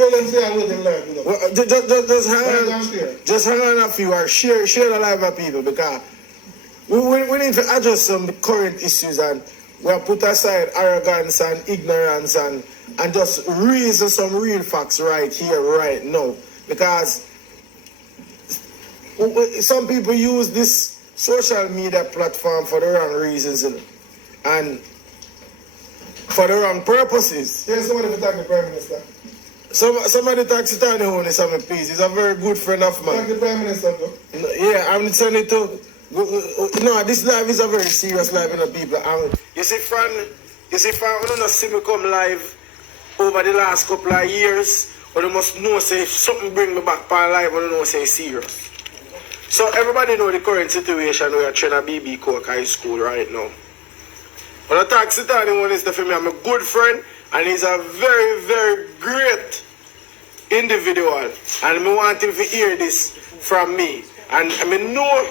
Tell them say I'm living life, you know. Well, just hang on a few or share the life of people, because we need to address some current issues, and we have put aside arrogance and ignorance and just reason some real facts right here, right now. Because some people use this social media platform for the wrong reasons, you know, and for the wrong purposes. Yeah, somebody will thank the Prime Minister. Somebody talks to Tony Honey, something, please. He's a very good friend of mine. Thank the Prime Minister, though. Yeah, I'm sending to. No, this life is a very serious life, you know, people. You see, Fran, we don't see me come live over the last couple of years, but you must know, say, if something bring me back for life, I don't know, say, serious. So everybody know the current situation we are trying to BB Cook High School right now. When I talk to Tony Honey, for me, I'm a good friend, and he's a very, very great individual. And I want him to hear this from me. And I know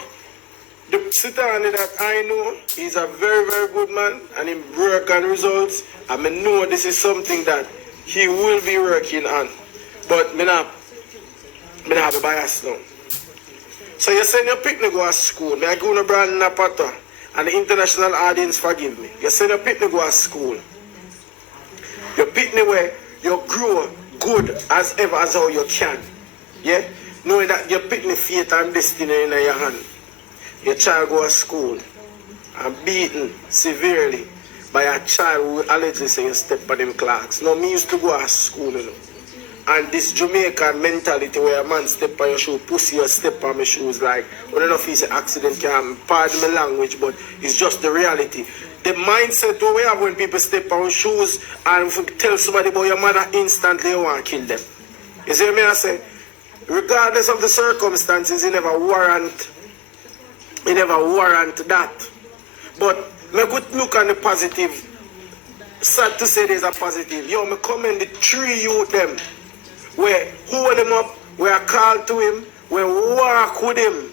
the Sitani that I know, he's a very, very good man, and he work on results. And I know this is something that he will be working on. But I have a bias now. So you send your picnic go to school. I go to Brandon Napata, and the international audience forgive me. You send your picnic go to school. Your picnic where you grow good as ever as how you can. Yeah? Knowing that your picnic fate and destiny in your hand. Your child go to school and beaten severely by a child who allegedly say you step on them clocks. Now, me used to go to school, you know. And this Jamaican mentality where a man step on your shoe, pussy or step on my shoes, like, I don't know if it's an accident, can pardon my language, but it's just the reality. The mindset we have when people step on shoes and if you tell somebody about your mother, instantly you want to kill them. You see what I say? Regardless of the circumstances, it never warrant that. But me could look on the positive. Sad to say there's a positive. Yo, me commend the three youth them. We hold him up, we are called to him, we walk with him.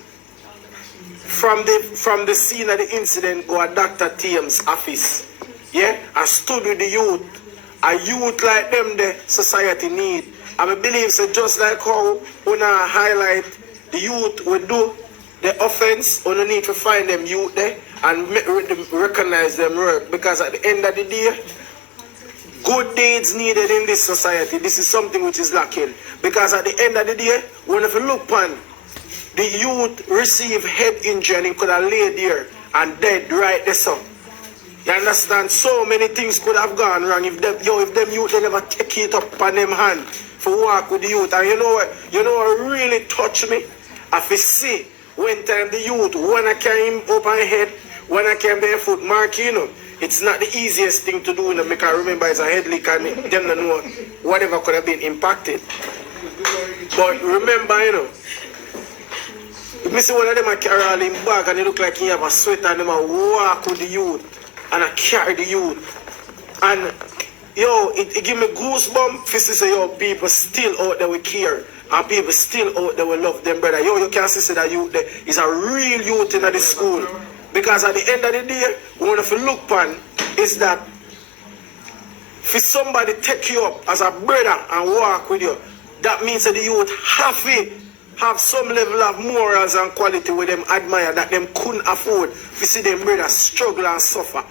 From the scene of the incident, go to Dr. Thames' office. Yeah? I stood with the youth. A youth like them the society need. And I believe so just like how we now highlight the youth we do the offense, we need to find them youth there and recognize them work. Because at the end of the day, good deeds needed in this society. This is something which is lacking. Because at the end of the day, when if you look upon the youth receive head injury and he could have laid there and dead right there, so. You understand? So many things could have gone wrong if them youth they never take it up on them hand for walk with the youth. And you know what really touched me? I see when time the youth, when I came up on head, when I came barefoot, mark, you know, it's not the easiest thing to do, you know, because I remember it's a head leak and them don't know whatever could have been impacted. But remember, you know, I see one of them I carry all in bag and it look like he have a sweater and them I walk with the youth and I carry the youth. And yo, it give me goosebumps to say, yo, people still out there we care. And people still out there will love them, brother. Yo, you can't see that youth there is a real youth in the school. Because at the end of the day, what if you look upon is that if somebody take you up as a brother and walk with you, that means that the youth have some level of morals and quality with them admire that them couldn't afford to see them brothers struggle and suffer.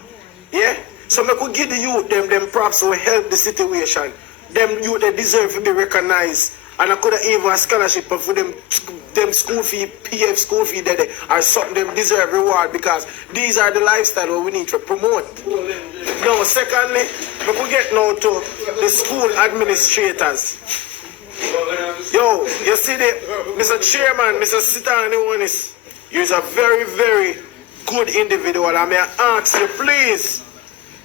Yeah? So I could give the youth them props to help the situation. Them youth they deserve to be recognized. And I could have even a scholarship for them school fee, PF school fee that or something them deserve reward because these are the lifestyle we need to promote. Now, secondly, we could get now to the school administrators. Yo, you see the Mr. Chairman, Mr. Sitani, he's a very, very good individual. I may ask you please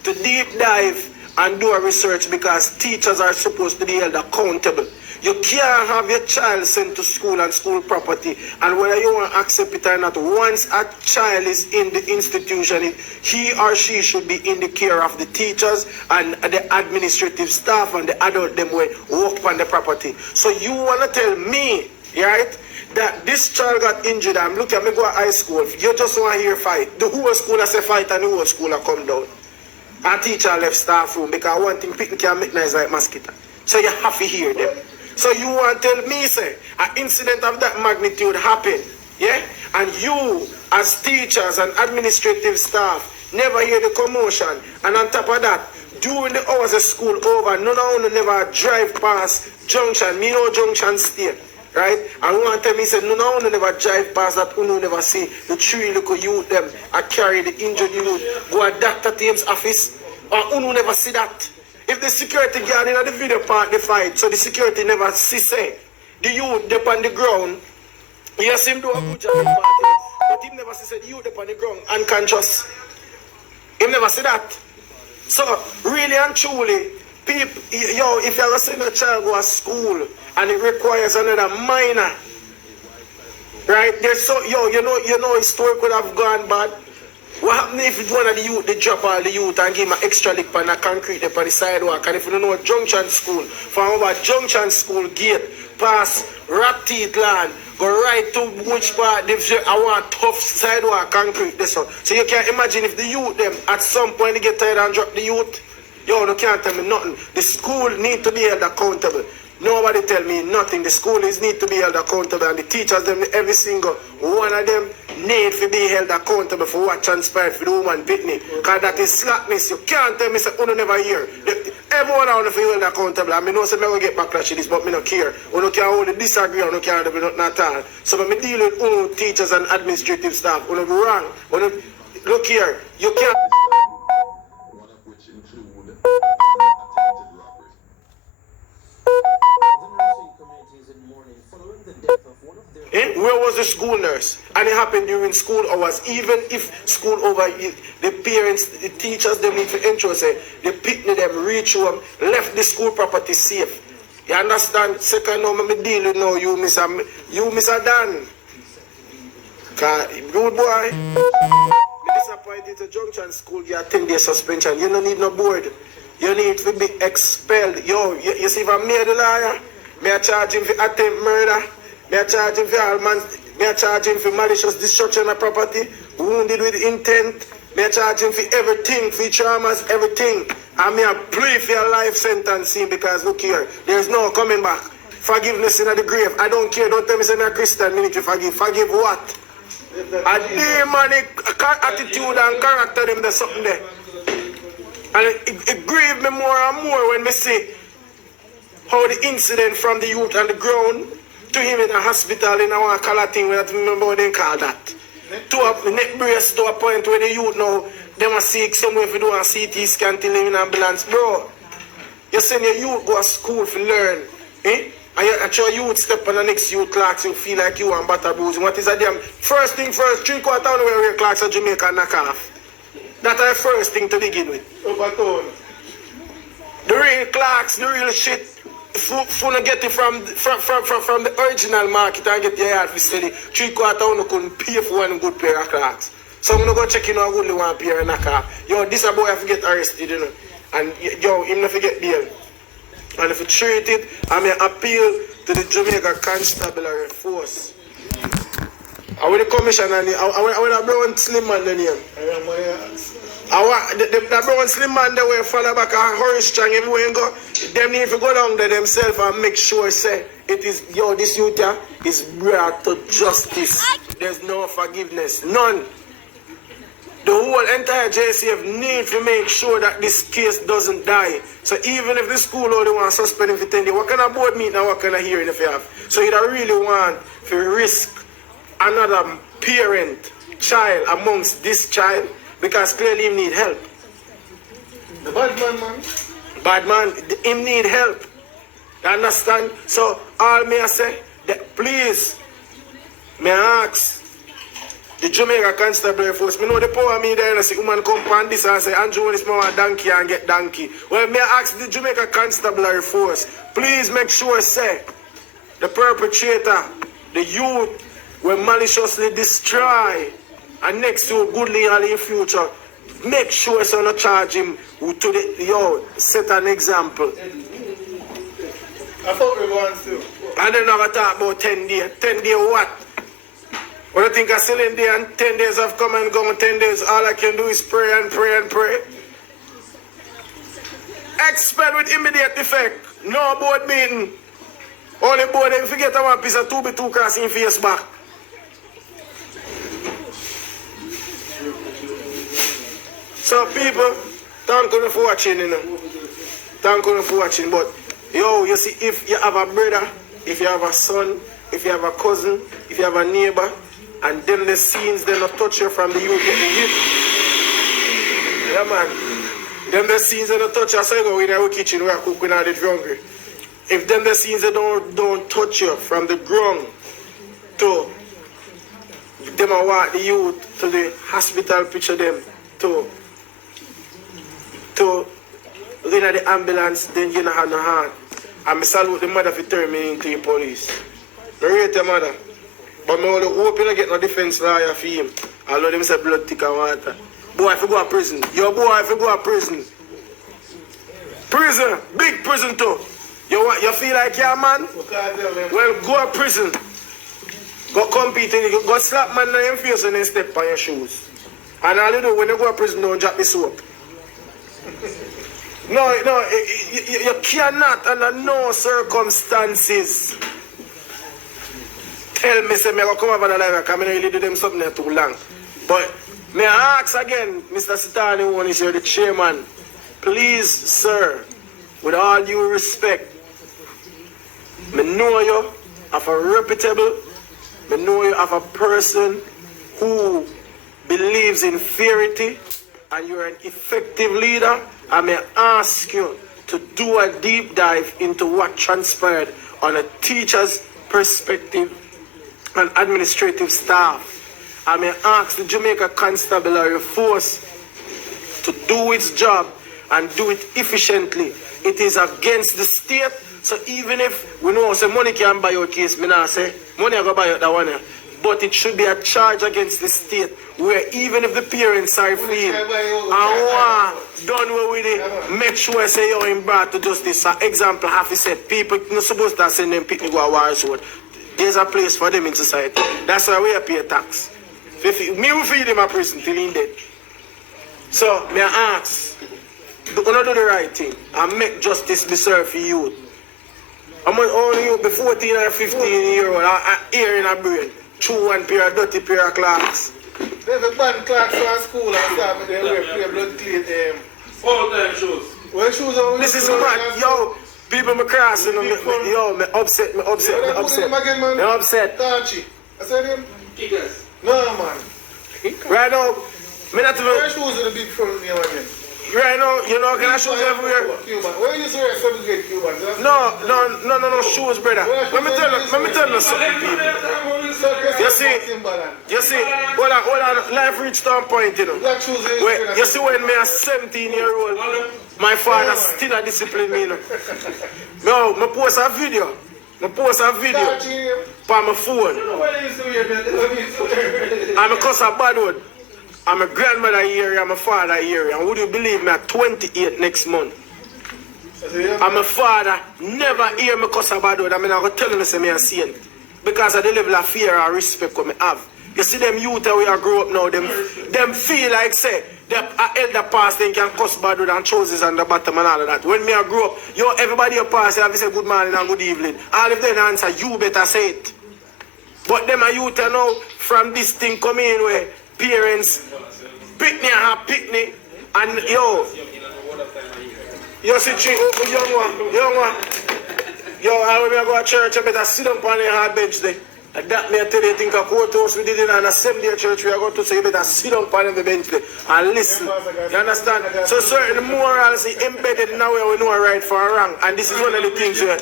to deep dive and do a research because teachers are supposed to be held accountable. You can't have your child sent to school and school property, and whether you want to accept it or not, once a child is in the institution, he or she should be in the care of the teachers and the administrative staff and the adult them will work on the property. So you want to tell me, right, that this child got injured and look at me go to high school, you just want to hear fight. The whole school has a fight and the whole school will come down. And teacher left staff room because one thing picnic can make nice like mosquito. So you have to hear them. So you want to tell me, say, an incident of that magnitude happened, yeah? And you, as teachers and administrative staff, never hear the commotion. And on top of that, during the hours of school over, none of them never drive past Junction, me know Junction State, right? And one time he said, none of them never drive past that, uno never see the three little youth them, I carry the injured youth, go to Dr. Thames' office, or uno never see that. If the security guard in the video part, they fight, so the security never see, say, the youth up on the ground, yes, him do a good job in party, but he never see the youth up on the ground, unconscious. He never see that. So, really and truly, people, yo, if you're sending a child go to school and it requires another minor, right? There's so, yo, you know, his story could have gone bad. What happens if one of the youth, they drop all the youth and give him an extra lick on the concrete on the sidewalk? And if you don't know Junction School, from over Junction School gate, past Rat Teeth Land, go right to which part they say, I want tough sidewalk concrete this one. So you can imagine if the youth them at some point they get tired and drop the youth. Yo, you can't tell me nothing. The school need to be held accountable. Nobody tell me nothing. The school is need to be held accountable, and the teachers them, every single one of them need to be held accountable for what transpired for the woman Pitney. Because that is slackness. You can't tell me say uno never hear. Everyone I want to feel held accountable. I mean, no say me will get backlash to this, but me not care. Uno can only disagree, uno can't do nothing at all. So when me deal with uno teachers and administrative staff, uno be wrong. Uno, look here, you can't. One of which include attempted robbery. The nursing community is in mourning following the death of one of their... Where was the school nurse? And it happened during school hours. Even if school over, the parents, the teachers, they need to ensure, say, they picked them, reach home, left the school property safe. You understand? Second, no, me deal with no, you, Mr. Dan. Good boy. Me disappointed to Junction School, you have 10-day suspension. You don't need no board. You need to be expelled. Yo, you see if I made a liar, me I charge him for attempt murder, me I charge him for all man, me I charge him for malicious destruction of property, wounded with intent, me I charge him for everything, for traumas, everything. And me I plea for your life sentence because look here, there's no coming back. Forgiveness in the grave. I don't care, don't tell me I'm a Christian, me need to forgive. Forgive what? A demonic attitude and character them there's something there. And it grieved me more and more when me see how the incident from the youth on the ground to him in a hospital in our color thing, I don't remember what they call that. To a neck brace to a point where the youth now, they must seek somewhere if you do a CT scan till him in ambulance. Bro, you send your youth go to school to learn. Eh? And you actually youth step on the next youth class, you feel like you and butter bruising. What is that damn? First thing first, 3/4 hour where clocks at Jamaica knock off. That's the first thing to begin with. Overtone. The real clocks, the real shit, if you get it from the original market and get your yard for steady, 3/4 hour couldn't pay for one good pair of clocks. So I'm going to go check in on only one pair and knock off. Yo, this a boy have to get arrested, you know. And yo, him not forget bail. And if you treat it, I may appeal to the Jamaica Constabulary Force. I want the commissioner, I want a brown slim man the name. I want the brown slim man that will follow back and hurry strong everywhere and go. Them need to go down there themselves and make sure say it is, yo, this youth here is brought to justice. There's no forgiveness, none. The whole entire JCF need to make sure that this case doesn't die. So even if the school only want to suspend him for 10 days, what kind of board meeting and what kind of hearing if you have? So you don't really want to risk another parent, child amongst this child because clearly he need help. The bad man. Bad man, him need help. You understand? So all me I say, that please, me ask the Jamaica Constabulary Force, me know the power me there and say, woman come on this and say, Andrew, when it's more donkey and get donkey. Well, me ask the Jamaica Constabulary Force, please make sure, say, the perpetrator, the youth, will maliciously destroy and next to goodly and in future, make sure so not charge him to the, yo, set an example. I thought we were going to. And then I talk about 10 days. 10 days what? When I think I still in there and 10 days have come and gone, 10 days, all I can do is pray and pray and pray. Expel with immediate effect. No board meeting. Only board them forget a one piece of 2x2 crossing face back. So people, thank you for watching, you know. Thank you for watching. But yo, you see, if you have a brother, if you have a son, if you have a cousin, if you have a neighbor, and them the scenes they not touch you from the youth get the hit. Yeah man. Them the scenes they don't touch you, so you go in our kitchen where I cook when I get hungry. If them the scenes they don't touch you from the ground to them I walk the youth to the hospital, picture them to in the ambulance, then you don't have no heart. And I salute the mother for turning me into the police. I rate the mother. But I only hope you don't get no defense lawyer for him. Although them say blood thick and water. Boy, if you go to prison. Yo, boy, if you go to prison. Prison. Big prison too. You feel like you're a man? Well, go to prison. Go compete and go slap man in your face and then step on your shoes. And all you do when you go to prison, don't drop the soap. No, you cannot under no circumstances tell me say me go come over the live because I really do them something there too long. But may I ask again, Mr. Sitani, one is here, the chairman, please, sir, with all due respect, me know you of a reputable, me know you of a person who believes in fairity, and you're an effective leader. I may ask you to do a deep dive into what transpired on a teacher's perspective and administrative staff. I may ask the Jamaica Constabulary Force to do its job and do it efficiently. It is against the state, so even if we know say money can buy your case, me not say money I go buy that one. But it should be a charge against the state where even if the parents are fleeing and done with it, make sure say you're in brought to justice. For example, have said people not supposed to send them people go to war road. There's a place for them in society. That's why we pay tax. Me will feed them a prison till he's dead. So may I ask, do not do the right thing and make justice be served for you. I'm only you be 14 or 15 years old, I hear in a brain. True one pair of dirty pair of clocks. There's a band clocks from school and start with them wear blood clean All time shoes. What shoes are This is mad. Yo, people me crossing me upset. Me upset. Tachi. I said him? Kickers. No man. Right now, me not Wear even shoes in the big front name again. right now, you know, can I shoes everywhere? Cuban. Where you say 7 grade Cuban? No shoes, brother. Let me tell you something, people. You see, hold on, life reached some point, you know. Black shoes in Wait, you see when me a 17-year-old, my father still a discipline me, you know. No, me post a video. On my phone. I'm a cuss a bad word. I'm a grandmother here, I'm a father here. And would you believe me, I'm 28 next month. I'm a father, never hear me cuss a bad word. I mean, I'm going to tell you, say me a saint. Because of the level of fear and respect that I have. You see them youth that we are grow up now, them feel like, say, the elder past, they can cuss bad word and trousers on the bottom and all of that. When me I grow up, everybody your past, they have to say good morning and good evening. All if they don't answer, you better say it. But them a youth now, from this thing coming in where parents pick me and have picnic and you see young one. I when I go to church, I better sit up on the hard bench there. And that me I tell you, think a courthouse we did in an assembly church we are going to say you better sit up on the bench there and listen. You understand? So certain morals embedded now where we know right from wrong. And this is one of the things where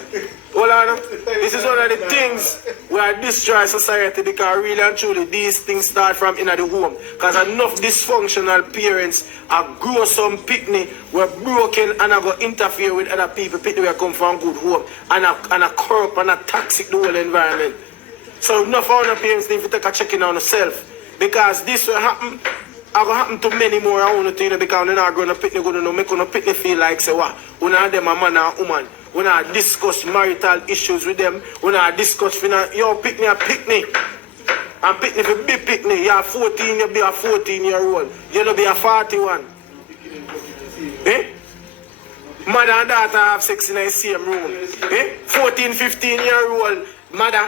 hold on. This is one of the things where destroy society because really and truly these things start from inner the home. Because enough dysfunctional parents are grow some picnic were broken and are going to interfere with other people, picnic where come from good home and a corrupt and a toxic the whole environment. So enough of our parents need to take a check-in on themselves. Because this will happen. It will happen to many more I want to tell you because they're not going to picnic, going to make them picnic feel like say what? We're not them a man or a woman. We're not discuss marital issues with them. We're not discuss yo picnic a picnic. And picnic for big picnic. You're 14, you be a 14-year-old. You know be a 41. Eh? Mother and daughter have sex in the same room. 14, 15-year-old mother,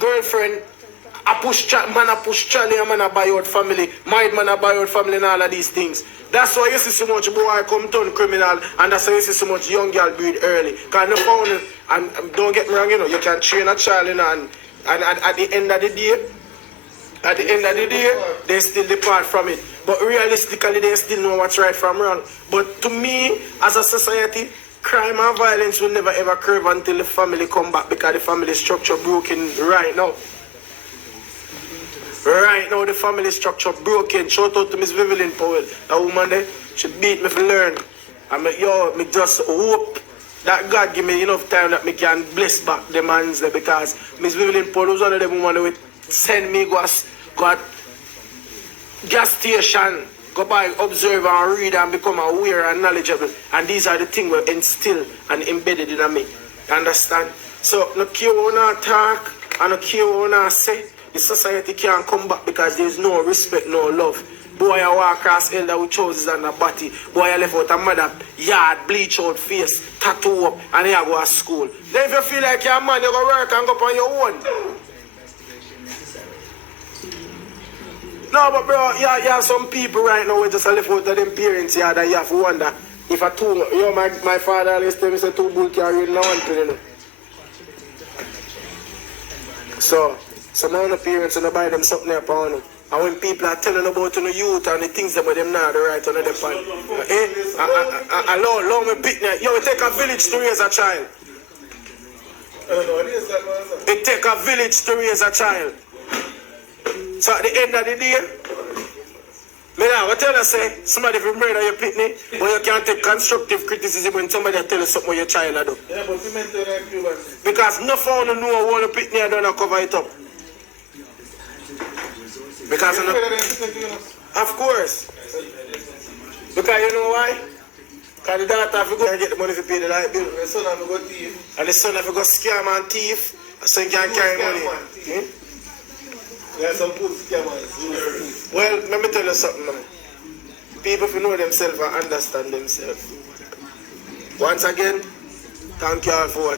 girlfriend, man a push Charlie, a man a buy out family, married man a buy out family and all of these things. That's why you see so much boy come turn criminal, and that's why you see so much young girl breed early. Because no found, and don't get me wrong, you know, you can train a child, you know, and at the end of the day, they still depart from it. But realistically, they still know what's right from wrong. But to me, as a society, crime and violence will never ever curve until the family come back, because the family structure broken right now. Right now, the family structure broken. Shout out to Miss Vivian Powell. That woman there, she beat me for learn. I mean, me just hope that God give me enough time that me can bless back the man's there, because Miss Vivian Powell was one of them women who would send me go at gas station, go by, observe and read and become aware and knowledgeable. And these are the things we instill and embedded in me. You understand? So, no care what I talk and no care what I say. The society can't come back because there's no respect, no love. Boy, I walk across elder with trousers and a body. Boy, I left out a mother, yard, bleach out face, tattoo up, and here I go to school. Then if you feel like you're a man, you go work and go up on your own. No, but bro, you have some people right now who just left out of them parents here that you have to wonder if a two, you know, my father always tell me, say two bull carry in one thing, you know. So, some of the parents and buy them something upon them. And when people are telling about the youth and the things that them not the right on the point. Allow me pick now. Yo, it take a village to raise a child. It take a village to raise a child. So at the end of the day, I tell you, say, somebody will murder your pitney, but you can't take constructive criticism when somebody tell you something your child do. Yeah, but you meant to like you, because no found know what the pitney I don't cover it up. Because of course. Because you know why? Because the daughter have to go and get the money to pay the light bill. The son have to go thief. And the son have to go scam and thief, so he can't carry money. There are some good scammers. Well, let me tell you something now. People who know themselves and understand themselves. Once again, thank you all for watching.